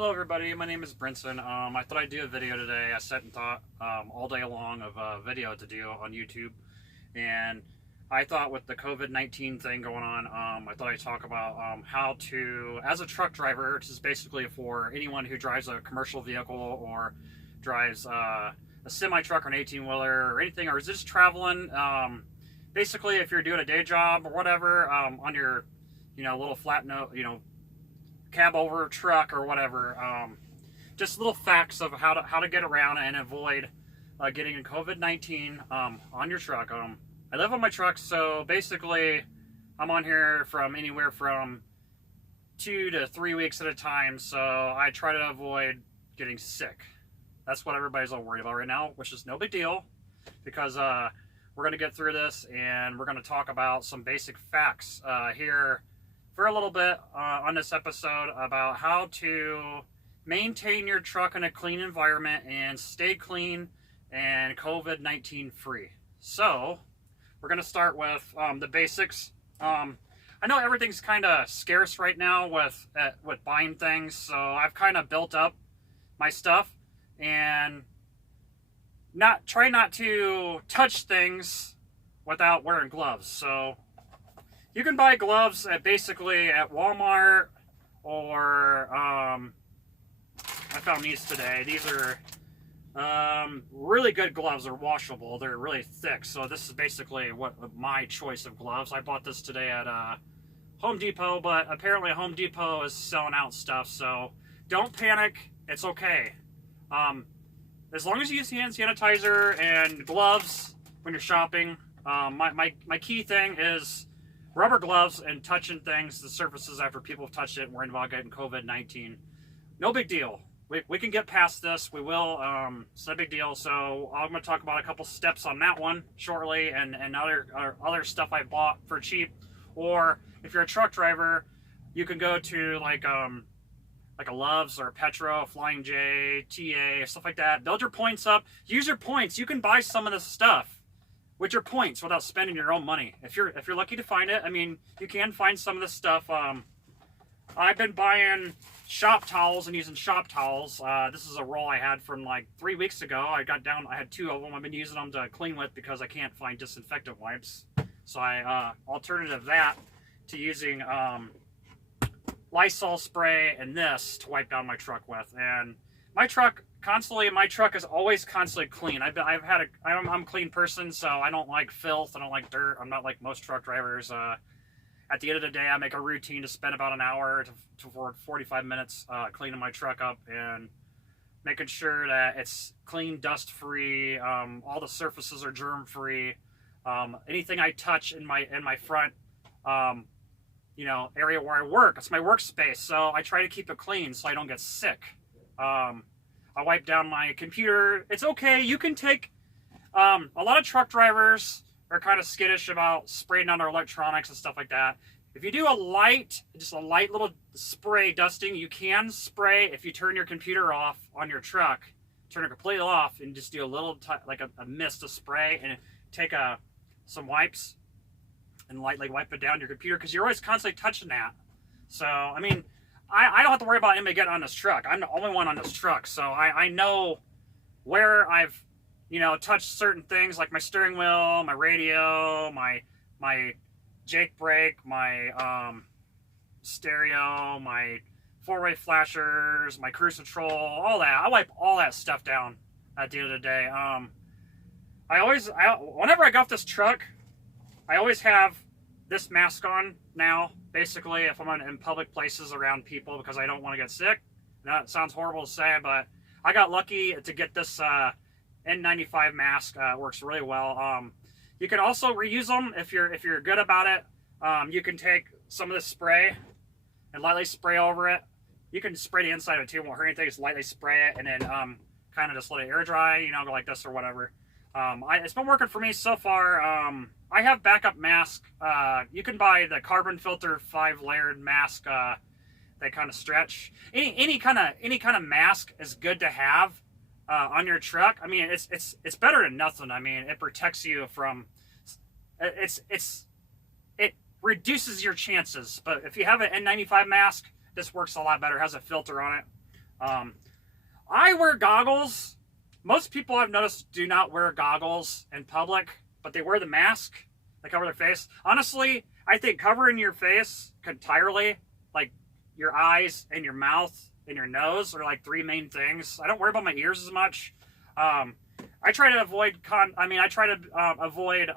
Hello everybody, my name is Brinson. I thought I'd do a video today. I sat and thought all day long of a video to do on YouTube, and I thought with the COVID-19 thing going on, I thought I'd talk about how to, as a truck driver, which is basically for anyone who drives a commercial vehicle or drives a semi-truck or an 18-wheeler or anything, or is just traveling, basically if you're doing a day job or whatever, on your, little flat note, cab over truck or whatever, just little facts of how to get around and avoid getting COVID-19 on your truck. I live on my truck, so basically I'm on here from anywhere from 2 to 3 weeks at a time, so I try to avoid getting sick. That's what everybody's all worried about right now, which is no big deal, because we're going to get through this and we're going to talk about some basic facts here for a little bit on this episode about how to maintain your truck in a clean environment and stay clean and COVID-19 free. So we're going to start with the basics. I know everything's kind of scarce right now with buying things, so I've kind of built up my stuff and try not to touch things without wearing gloves. So you can buy gloves at Walmart, or I found these today. These are really good gloves. They're washable. They're really thick. So this is basically my choice of gloves. I bought this today at Home Depot, but apparently Home Depot is selling out stuff. So don't panic. It's okay. As long as you use hand sanitizer and gloves when you're shopping. My key thing is rubber gloves and touching things, the surfaces after people have touched it and worrying about getting COVID-19. No big deal. We can get past this. We will. It's no big deal. So I'm going to talk about a couple steps on that one shortly, and other stuff I bought for cheap. Or if you're a truck driver, you can go to like a Love's or a Petro, a Flying J, TA, stuff like that. Build your points up. Use your points. You can buy some of this stuff with your points without spending your own money. If you're lucky to find it, I mean, you can find some of this stuff. I've been buying shop towels and using shop towels. This is a roll I had from like 3 weeks ago. I had 2 of them. I've been using them to clean with because I can't find disinfectant wipes. So I alternative that to using Lysol spray and this to wipe down my truck with. And my truck is always constantly clean. I'm a clean person, so I don't like filth. I don't like dirt. I'm not like most truck drivers. At the end of the day, I make a routine to spend about an hour to 45 minutes cleaning my truck up and making sure that it's clean, dust-free. All the surfaces are germ-free. Anything I touch in my front, area where I work, it's my workspace. So I try to keep it clean so I don't get sick. I wipe down my computer. It's okay. You can take, a lot of truck drivers are kind of skittish about spraying on their electronics and stuff like that. If you do just a light little spray dusting, you can spray if you turn your computer off on your truck, turn it completely off and just do a little, like a mist of spray, and take some wipes and lightly wipe it down your computer, because you're always constantly touching that. So, I mean, I don't have to worry about anybody getting on this truck. I'm the only one on this truck, so I know where I've, touched certain things like my steering wheel, my radio, my Jake brake, my stereo, my 4-way flashers, my cruise control, all that. I wipe all that stuff down at the end of the day. Whenever I got this truck, I always have this mask on now, basically, if I'm in public places around people, because I don't want to get sick. That sounds horrible to say, but I got lucky to get this N95 mask. It works really well. You can also reuse them if you're good about it. You can take some of this spray and lightly spray over it. You can spray the inside of it too, it won't hurt anything. Just lightly spray it and then kind of just let it air dry, go like this or whatever. It's been working for me so far. I have backup mask. You can buy the carbon filter 5-layered mask. They kind of stretch. Any kind of mask is good to have on your truck. I mean, it's better than nothing. I mean, it protects you from. It reduces your chances. But if you have an N95 mask, this works a lot better. It has a filter on it. I wear goggles. Most people I've noticed do not wear goggles in public, but they wear the mask. They cover their face. Honestly, I think covering your face entirely, like your eyes and your mouth and your nose, are like 3 main things. I don't worry about my ears as much. I try to avoid avoid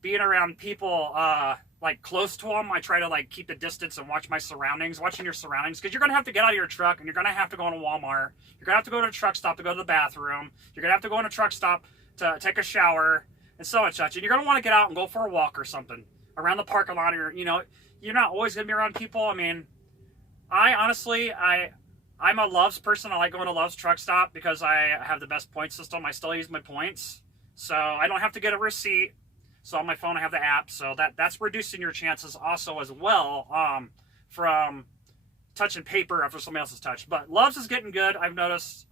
being around people like close to them. I try to like keep the distance and watch my surroundings, watching your surroundings, because you're gonna have to get out of your truck and you're gonna have to go to Walmart. You're gonna have to go to a truck stop to go to the bathroom. You're gonna have to go in a truck stop to take a shower and so much. And you're gonna want to get out and go for a walk or something around the parking lot. Or you're not always gonna be around people. I mean, I'm a Love's person. I like going to Love's truck stop because I have the best point system. I still use my points, so I don't have to get a receipt. So on my phone I have the app, so that's reducing your chances also as well from touching paper after somebody else's touch. But Love's is getting good. I've noticed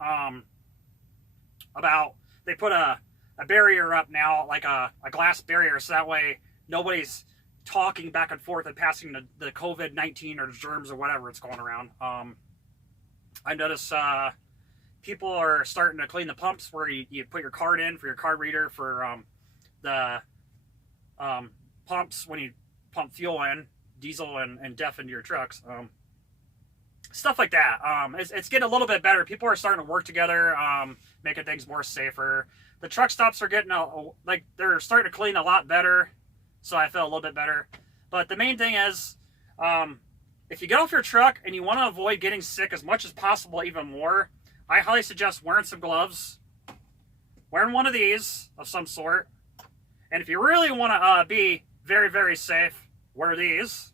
they put a barrier up now, like a glass barrier, so that way nobody's talking back and forth and passing the COVID-19 or germs or whatever it's going around. I noticed people are starting to clean the pumps where you put your card in for your card reader for the pumps when you pump fuel in, diesel and DEF into your trucks. Stuff like that. It's getting a little bit better. People are starting to work together, making things more safer. The truck stops are getting they're starting to clean a lot better, so I feel a little bit better. But the main thing is, if you get off your truck and you want to avoid getting sick as much as possible, even more, I highly suggest wearing some gloves, wearing one of these of some sort, and if you really want to be very, very safe, wear these.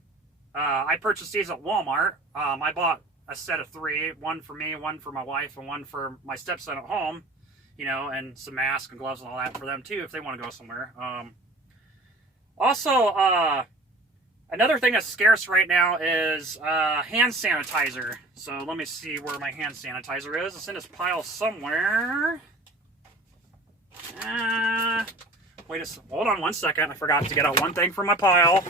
I purchased these at Walmart. I bought a set of 3, one for me, one for my wife, and one for my stepson at home, and some masks and gloves and all that for them too if they want to go somewhere. Also, another thing that's scarce right now is hand sanitizer. So let me see where my hand sanitizer is. It's in this pile somewhere. Hold on 1 second. I forgot to get out one thing from my pile.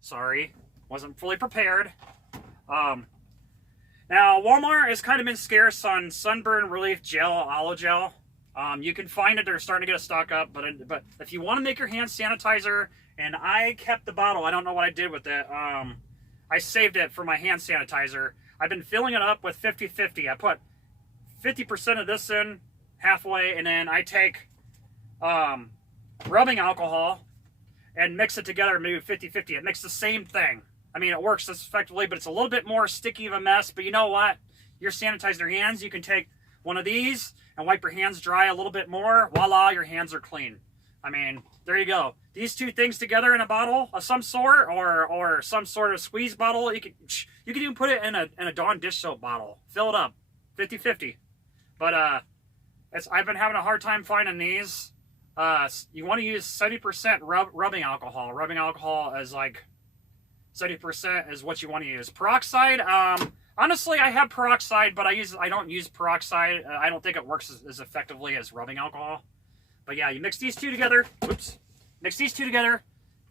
Sorry, wasn't fully prepared. Now, Walmart has kind of been scarce on sunburn relief gel, aloe gel. You can find it. They're starting to get a stock up, but if you want to make your hand sanitizer, and I kept the bottle. I don't know what I did with it. I saved it for my hand sanitizer. I've been filling it up with 50-50. I put 50% of this in halfway, and then I take rubbing alcohol and mix it together and do 50-50. It makes the same thing. I mean, it works as effectively, but it's a little bit more sticky of a mess. But you know what? You're sanitizing your hands. You can take one of these and wipe your hands dry a little bit more. Voila, your hands are clean. I mean, there you go. These two things together in a bottle of some sort, or some sort of squeeze bottle. You can even put it in a Dawn dish soap bottle. Fill it up, 50-50. But I've been having a hard time finding these. You want to use 70% rubbing alcohol. Rubbing alcohol is like 70% is what you want to use. Peroxide. Honestly, I have peroxide, but I don't use peroxide. I don't think it works as effectively as rubbing alcohol. But yeah, you mix these two together. Oops. Mix these two together,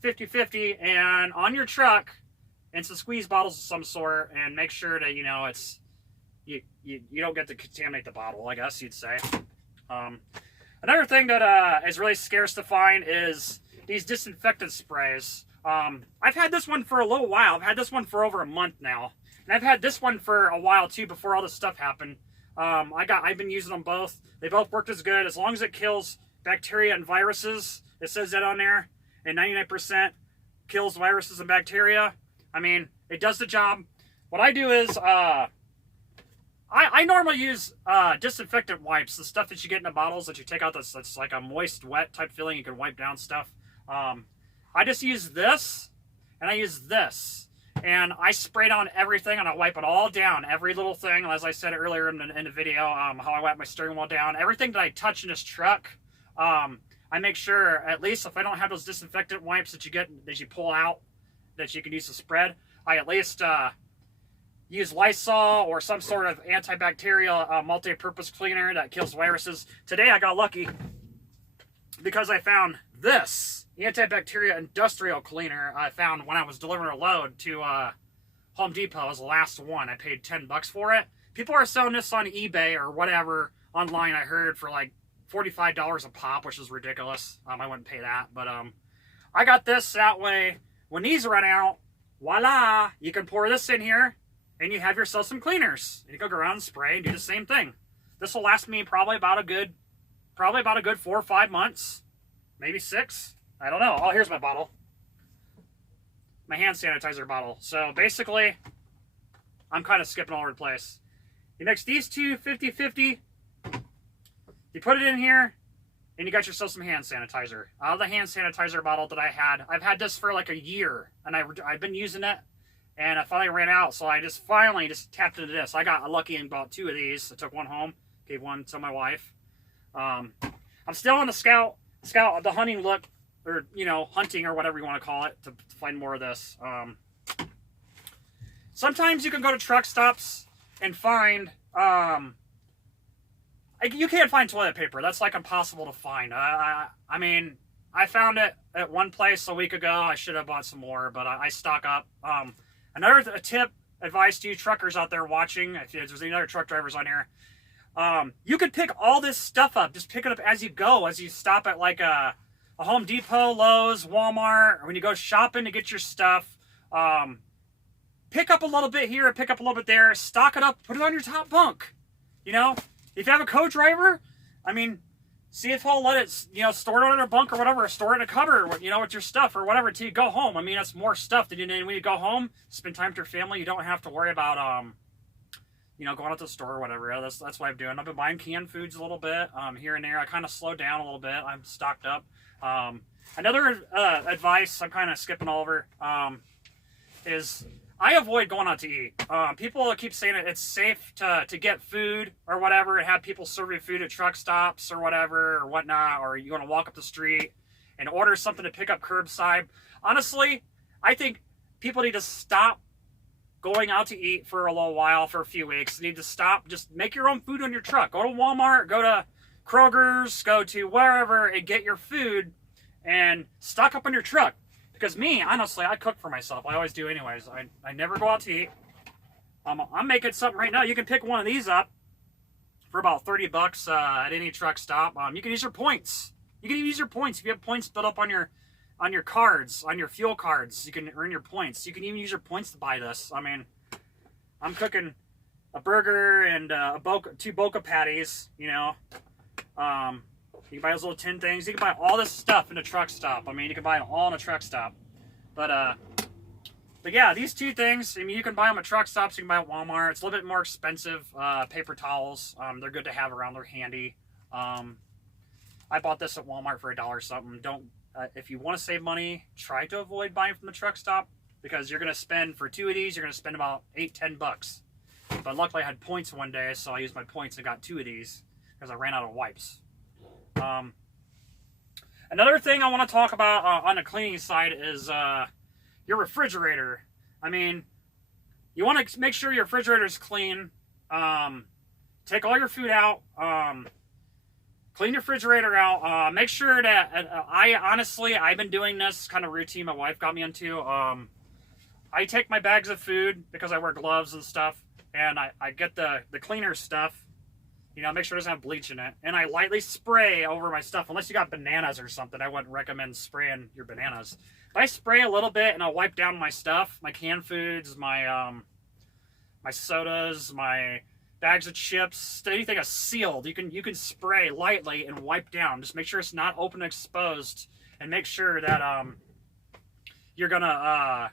50-50, and on your truck, in some squeeze bottles of some sort, and make sure that it's you don't get to contaminate the bottle, I guess you'd say. Another thing that is really scarce to find is these disinfectant sprays. I've had this one for a little while. I've had this one for over a month now. And I've had this one for a while too, before all this stuff happened. I've been using them both. They both worked as good, as long as it kills bacteria and viruses. It says that on there. And 99% kills viruses and bacteria. I mean, it does the job. What I do is, I normally use disinfectant wipes, the stuff that you get in the bottles that you take out that's like a moist, wet type feeling. You can wipe down stuff. I just use this, and I use this. And I spray down everything, and I wipe it all down, every little thing. As I said earlier in the video, how I wipe my steering wheel down. Everything that I touch in this truck, I make sure, at least if I don't have those disinfectant wipes that you pull out, that you can use to spread, I at least use Lysol or some sort of antibacterial multi-purpose cleaner that kills viruses. Today I got lucky because I found this antibacterial industrial cleaner I found when I was delivering a load to Home Depot is the last one. I paid $10 for it. People are selling this on eBay or whatever online, I heard, for like $45 a pop, which is ridiculous. I wouldn't pay that, but I got this that way. When these run out, voila, you can pour this in here, and you have yourself some cleaners. You can go around and spray and do the same thing. This will last me probably about a good 4 or 5 months, maybe 6. I don't know. Oh, here's my bottle. My hand sanitizer bottle. So basically, I'm kind of skipping all over the place. You mix these two 50-50. You put it in here, and you got yourself some hand sanitizer. Out of the hand sanitizer bottle that I had, I've had this for like a year, and I've been using it, and I finally ran out, so I finally tapped into this. I got lucky and bought 2 of these. I took one home, gave one to my wife. I'm still on the scout, the hunting look, or, you know, hunting or whatever you want to call it, to find more of this. Sometimes you can go to truck stops and find, you can't find toilet paper. That's like impossible to find. I mean, I found it at one place a week ago. I should have bought some more, but I stock up. Another tip, advice to you truckers out there watching, if there's any other truck drivers on here, you could pick all this stuff up. Just pick it up as you go, as you stop at like a Home Depot, Lowe's, Walmart, or when you go shopping to get your stuff. Pick up a little bit here, pick up a little bit there, stock it up, put it on your top bunk. You know, if you have a co-driver, I mean, see if he'll let it, you know, store it on a bunk or whatever, or store it in a cupboard, you know, with your stuff or whatever till you go home. I mean, that's more stuff than you need when you go home, spend time with your family. You don't have to worry about, you know, going out to the store or whatever. That's what I'm doing. I've been buying canned foods a little bit, here and there. I kind of slowed down a little bit. I'm stocked up. Another advice I'm kind of skipping over is I avoid going out to eat. People keep saying it's safe to get food or whatever and have people serve you food at truck stops or whatever or whatnot, or you're going to walk up the street and order something to pick up curbside. Honestly, I think people need to stop going out to eat for a little while, for a few weeks. You need to stop. Just make your own food on your truck. Go to Walmart, go to Kroger's, go to wherever and get your food and stock up on your truck. Because me, honestly, I cook for myself. I always do anyways. I never go out to eat. I'm making something right now. You can pick one of these up for about $30 at any truck stop. You can use your points. You can use your points. If you have points built up on your cards, on your fuel cards, you can earn your points. You can even use your points to buy this. I mean, I'm cooking a burger and 2 Boca patties, you know. You can buy those little tin things. You can buy all this stuff in a truck stop. I mean, you can buy it all in a truck stop. But yeah, these 2 things, I mean, you can buy them at truck stops. You can buy them at Walmart. It's a little bit more expensive. Paper towels. They're good to have around. They're handy. I bought this at Walmart for $1 something. If you want to save money, try to avoid buying from the truck stop, because you're going to spend, for 2 of these, you're going to spend about $8-10. But luckily I had points one day, so I used my points and got 2 of these because I ran out of wipes. Another thing I want to talk about on the cleaning side is your refrigerator. I mean, you want to make sure your refrigerator is clean. Take all your food out. Clean your refrigerator out. Make sure that, I've been doing this kind of routine my wife got me into. I take my bags of food, because I wear gloves and stuff, and I get the cleaner stuff. You know, make sure it doesn't have bleach in it. And I lightly spray over my stuff. Unless you got bananas or something, I wouldn't recommend spraying your bananas. But I spray a little bit and I'll wipe down my stuff. My canned foods, my sodas, my bags of chips, anything that's sealed. You can spray lightly and wipe down. Just make sure it's not open and exposed. And make sure that you're gonna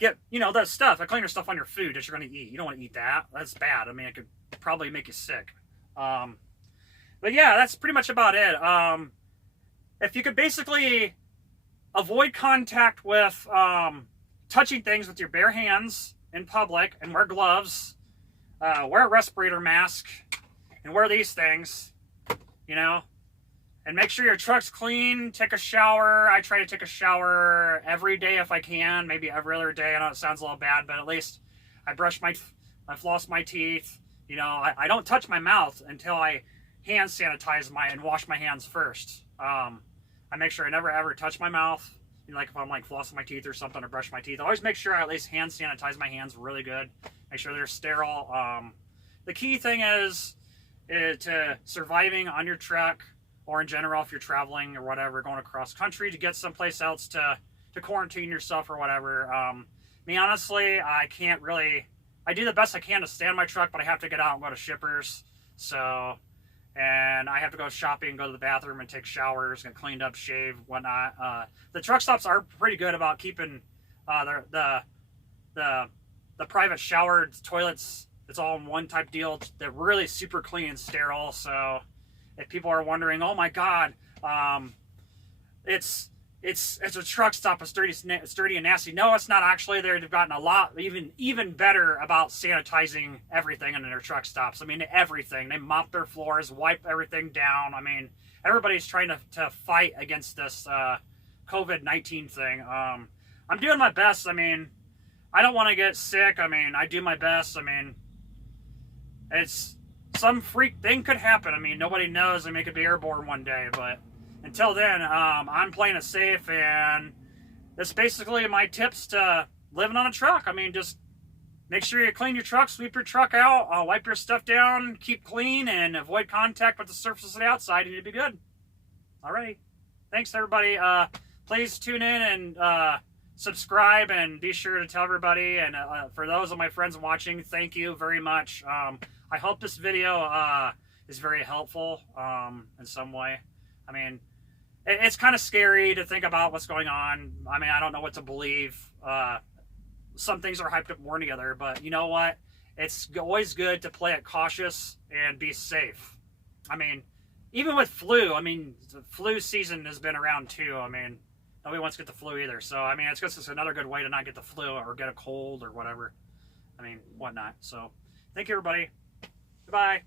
get, you know, that stuff, the cleaner stuff on your food that you're gonna eat. You don't want to eat that. That's bad. I mean, it could probably make you sick. But yeah, that's pretty much about it. If you could basically avoid contact with touching things with your bare hands in public, and wear gloves, wear a respirator mask, and wear these things, you know, and make sure your truck's clean. Take a shower. I try to take a shower every day if I can, maybe every other day. I know it sounds a little bad, but at least I floss my teeth. You know, I don't touch my mouth until I hand sanitize and wash my hands first. I make sure I never ever touch my mouth. You know, like if I'm like flossing my teeth or something or brush my teeth, I always make sure I at least hand sanitize my hands really good. Make sure they're sterile. The key thing is to surviving on your truck, or in general if you're traveling or whatever, going across country to get someplace else to quarantine yourself or whatever. Me honestly, I can't really. I do the best I can to stay in my truck, but I have to get out and go to shippers. So, and I have to go shopping, go to the bathroom, and take showers, get cleaned up, shave, whatnot. The truck stops are pretty good about keeping the private shower toilets. It's all in one type deal. They're really super clean and sterile. So, if people are wondering, oh my God, it's a truck stop, it's sturdy and nasty. No, it's not actually. They've gotten a lot, even better about sanitizing everything in their truck stops. I mean, everything. They mop their floors, wipe everything down. I mean, everybody's trying to fight against this COVID-19 thing. I'm doing my best. I mean, I don't want to get sick. I mean, I do my best. I mean, it's some freak thing could happen. I mean, nobody knows. I mean, it could be airborne one day, but until then, I'm playing it safe, and that's basically my tips to living on a truck. I mean, just make sure you clean your truck, sweep your truck out, wipe your stuff down, keep clean, and avoid contact with the surfaces of the outside, and you'll be good. Alrighty. Thanks, everybody. Please tune in and subscribe, and be sure to tell everybody. And for those of my friends watching, thank you very much. I hope this video is very helpful in some way. I mean, it's kind of scary to think about what's going on. I mean, I don't know what to believe. Some things are hyped up more than the other, but you know what? It's always good to play it cautious and be safe. I mean, even with flu, I mean, the flu season has been around too. I mean, nobody wants to get the flu either. So, I mean, it's just another good way to not get the flu or get a cold or whatever. I mean, whatnot. So, thank you, everybody. Goodbye.